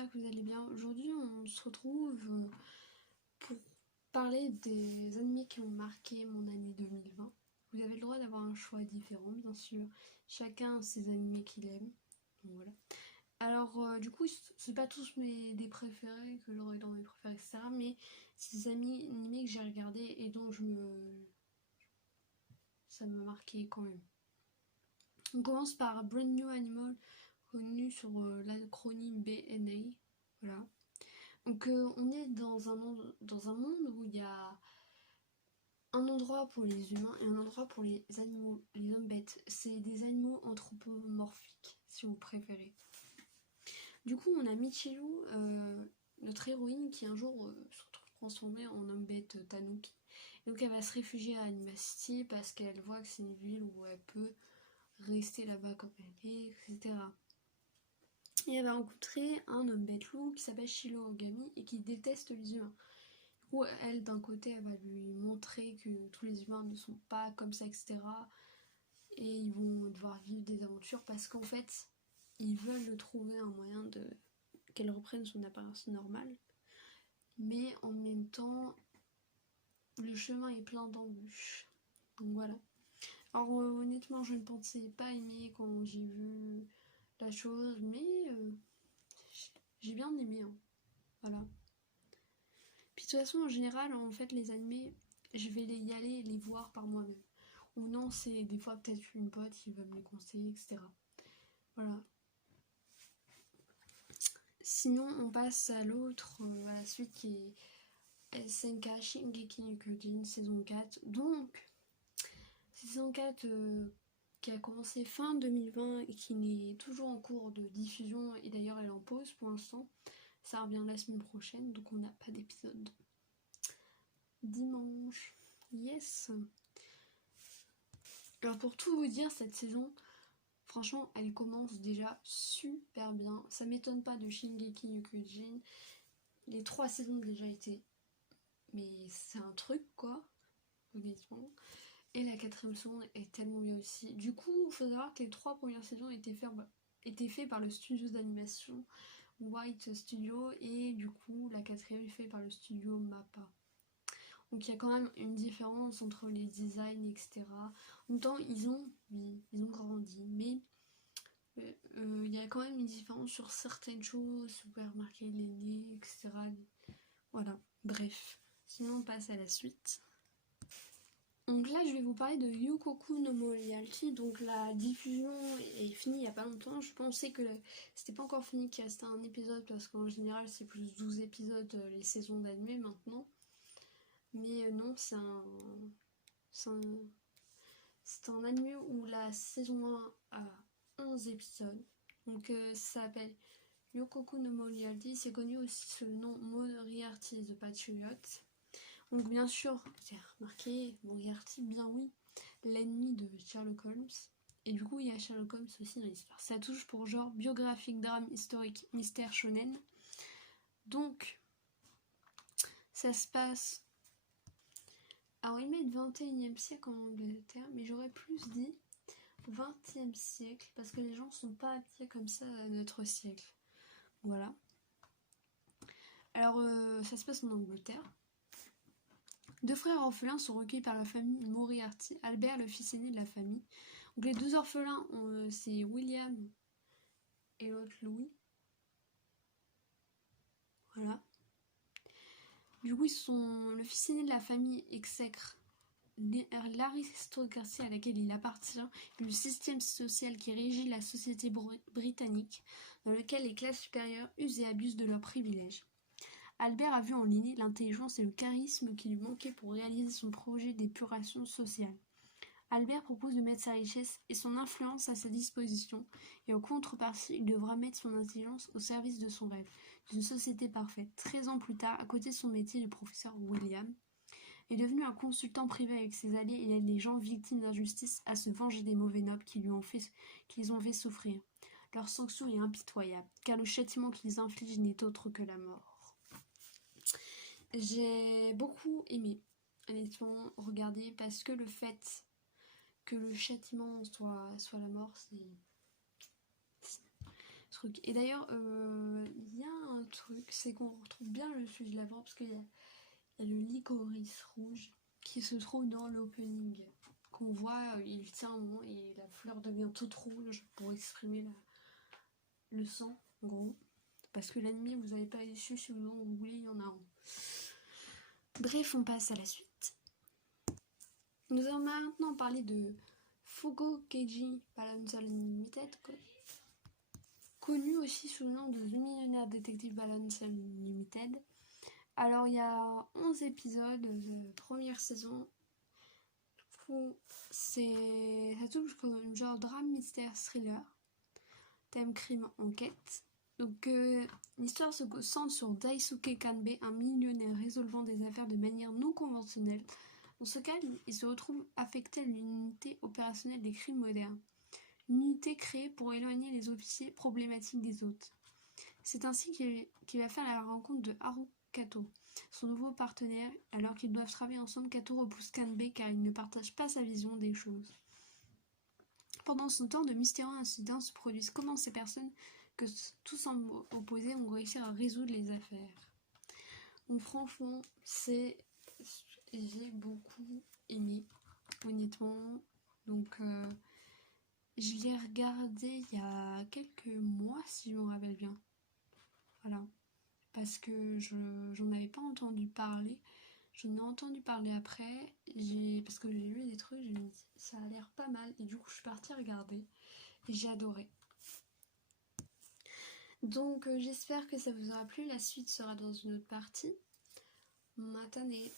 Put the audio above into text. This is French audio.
j'espère que vous allez bien. Aujourd'hui on se retrouve pour parler des animés qui ont marqué mon année 2020. Vous avez le droit d'avoir un choix différent bien sûr, chacun a ses animés qu'il aime, donc voilà. Alors du coup c'est pas tous des préférés que j'aurais dans mes préférés etc, mais c'est des animés que j'ai regardés et dont ça m'a marqué quand même. On commence par Brand New Animal, connu sur l'acronyme BNA, voilà. Donc on est dans un monde où il y a un endroit pour les humains et un endroit pour les animaux, les hommes bêtes. C'est des animaux anthropomorphiques, si vous préférez. Du coup, on a Michiru, notre héroïne, qui un jour se retrouve transformée en homme bête tanuki. Et donc elle va se réfugier à Anima City parce qu'elle voit que c'est une ville où elle peut rester là-bas comme elle est, etc. Et elle va rencontrer un homme bête loup qui s'appelle Shiro Ogami et qui déteste les humains. Du coup, elle, d'un côté, elle va lui montrer que tous les humains ne sont pas comme ça, etc. Et ils vont devoir vivre des aventures parce qu'en fait, ils veulent trouver un moyen qu'elle reprenne son apparence normale. Mais en même temps, le chemin est plein d'embûches. Donc voilà. Alors honnêtement, je ne pensais pas aimer quand j'ai vu la chose, mais j'ai bien aimé. Hein. Voilà. Puis de toute façon, en général, en fait, les animés, je vais y aller et les voir par moi-même. Ou non, c'est des fois peut-être une pote qui va me les conseiller, etc. Voilà. Sinon, on passe à l'autre, à la suite qui est SNK Shingeki no Kyojin saison 4. Donc, saison 4 qui a commencé fin 2020 et qui n'est toujours en cours de diffusion. Et d'ailleurs, elle est en pause pour l'instant. Ça revient la semaine prochaine, donc on n'a pas d'épisode dimanche. Yes. Alors pour tout vous dire, cette saison, franchement, elle commence déjà super bien. Ça m'étonne pas de Shingeki no Kyojin. Les 3 saisons ont déjà été, mais c'est un truc quoi, honnêtement. Et la 4ème saison est tellement bien aussi. Du coup, il faut savoir que les 3 premières saisons étaient faites par le studio d'animation White Studio et du coup la 4ème est faite par le studio MAPPA. Donc il y a quand même une différence entre les designs, etc. En même temps, ils ont grandi, mais il y a quand même une différence sur certaines choses, vous pouvez remarquer les nez, etc. Voilà, bref. Sinon, on passe à la suite. Donc là, je vais vous parler de Yukoku no Moriarty. Donc la diffusion est finie il n'y a pas longtemps. Je pensais que c'était pas encore fini, qu'il restait un épisode, parce qu'en général, c'est plus 12 épisodes les saisons d'anime maintenant. Mais non, c'est un anime où la saison 1 a 11 épisodes. Donc ça s'appelle Yukoku no Moriarty. C'est connu aussi sous le nom Moriarty the Patriot. Donc bien sûr, j'ai remarqué Moriarty, bien oui, l'ennemi de Sherlock Holmes. Et du coup, il y a Sherlock Holmes aussi dans l'histoire. Ça touche pour genre biographique, drame, historique, mystère, shonen. Donc, ça se passe... Alors, ils mettent 21e siècle en Angleterre, mais j'aurais plus dit 20e siècle, parce que les gens sont pas habillés comme ça à notre siècle. Voilà. Alors, ça se passe en Angleterre. 2 frères orphelins sont recueillis par la famille Moriarty. Albert, le fils aîné de la famille. Donc les 2 orphelins, c'est William et l'autre Louis. Voilà. Du coup, le fils aîné de la famille exècre l'aristocratie à laquelle il appartient, et le système social qui régit la société britannique, dans lequel les classes supérieures usent et abusent de leurs privilèges. Albert a vu en l'aîné l'intelligence et le charisme qui lui manquaient pour réaliser son projet d'épuration sociale. Albert propose de mettre sa richesse et son influence à sa disposition, et en contrepartie, il devra mettre son intelligence au service de son rêve, d'une société parfaite. 13 ans plus tard, à côté de son métier, le professeur William est devenu un consultant privé avec ses alliés et aide les gens victimes d'injustice à se venger des mauvais nobles qui les ont fait souffrir. Leur sanction est impitoyable, car le châtiment qu'ils infligent n'est autre que la mort. J'ai beaucoup aimé, honnêtement, regarder, parce que le fait que le châtiment soit la mort, truc. Et d'ailleurs, il y a un truc, c'est qu'on retrouve bien le sujet de la vente parce qu'il y a le licorice rouge qui se trouve dans l'opening. Qu'on voit, il tient un moment et la fleur devient toute rouge pour exprimer le sang, en gros. Parce que l'ennemi, vous n'avez pas déçu, si vous en voulez, il y en a un. Bref, on passe à la suite. Nous allons maintenant parler de Fugo Keiji Balancel Limited, connu aussi sous le nom de The Millionaire Detective Balancel Limited. Alors, il y a 11 épisodes de première saison. Ça touche comme un genre drame, mystère, thriller. Thème crime, enquête. Donc, l'histoire se concentre sur Daisuke Kanbei, un millionnaire résolvant des affaires de manière non conventionnelle. Dans ce cas, il se retrouve affecté à l'unité opérationnelle des crimes modernes. Une unité créée pour éloigner les officiers problématiques des autres. C'est ainsi qu'il va faire la rencontre de Haru Kato, son nouveau partenaire. Alors qu'ils doivent travailler ensemble, Kato repousse Kanbei car il ne partage pas sa vision des choses. Pendant ce temps, de mystérieux incidents se produisent. Comment ces personnes que tous en opposés vont réussir à résoudre les affaires? Donc franchement, j'ai beaucoup aimé, honnêtement. Donc je l'ai regardé il y a quelques mois, si je me rappelle bien. Voilà. Parce que j'en avais pas entendu parler. J'en ai entendu parler après. Parce que j'ai lu des trucs, j'ai dit ça a l'air pas mal. Et du coup, je suis partie regarder. Et j'ai adoré. Donc j'espère que ça vous aura plu. La suite sera dans une autre partie. Matane.